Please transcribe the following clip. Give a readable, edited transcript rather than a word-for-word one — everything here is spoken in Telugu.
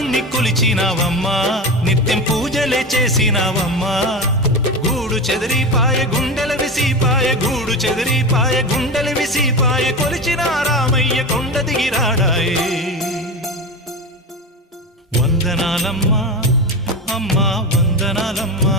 రాముణ్ణి కొలిచినావమ్మా నిత్యం పూజలే చేసినావమ్మా గూడు చెదిరిపాయ గుండెల విసిపాయ గూడు చెదిరిపాయ గుండెల విసిపాయ కొలిచిన రామయ్య కొండ దిగిరాడాయే వందనాలమ్మా అమ్మా వందనాలమ్మా